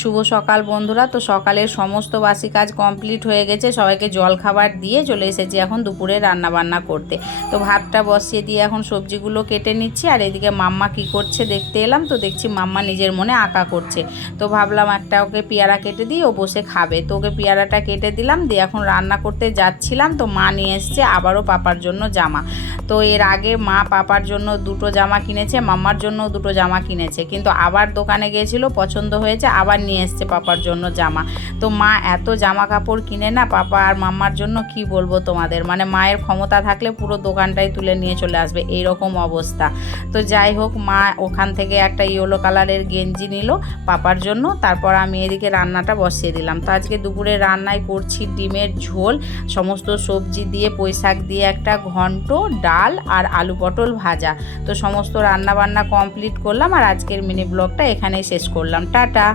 শুভ সকাল বন্ধুরা। তো সকালের সমস্ত বাসি কাজ কমপ্লিট হয়ে গেছে, সবাইকে জল খাবার দিয়ে চলে এসেছি এখন দুপুরে রান্না বান্না করতে। তো ভাতটা বসিয়ে দিয়ে এখন সবজিগুলো কেটে নিচ্ছি, আর এদিকে মাম্মা কি করছে দেখতে এলাম। তো দেখছি মাম্মা নিজের মনে আঁকা করছে। তো ভাবলাম একটা ওকে পেয়ারা কেটে দিই, ও বসে খাবে। তো ওকে পেয়ারাটা কেটে দিলাম, দিয়ে এখন রান্না করতে যাচ্ছিলাম। তো মা নিয়ে এসছে আবারও পাপার জন্য জামা। তো এর আগে মা পাপার জন্য দুটো জামা কিনেছে, মাম্মার জন্য দুটো জামা কিনেছে, কিন্তু আবার দোকানে গিয়েছিল, পছন্দ হয়েছে, আবার নিয়ে এসছে পাপার জন্য জামা। তো মা এত জামা কাপড় কিনে না পাপা আর মাম্মার জন্য, কি বলবো তোমাদের, মানে মায়ের ক্ষমতা থাকলে পুরো দোকানটাই তুলে নিয়ে চলে আসবে, এই রকম অবস্থা। তো যাই হোক, মা ওখান থেকে একটা ইয়েলো কালারের গেঞ্জি নিল পাপার জন্য। তারপর আমি এদিকে রান্নাটা বসিয়ে দিলাম। তো আজকে দুপুরে রান্নায় করছি ডিমের ঝোল, সমস্ত সবজি দিয়ে, পুঁই শাক দিয়ে একটা ঘন্ট, ডাল আর আলু পটল ভাজা। তো সমস্ত রান্না বান্না কমপ্লিট করলাম, আর আজকের মিনি ব্লগটা এখানেই শেষ করলাম। টাটা।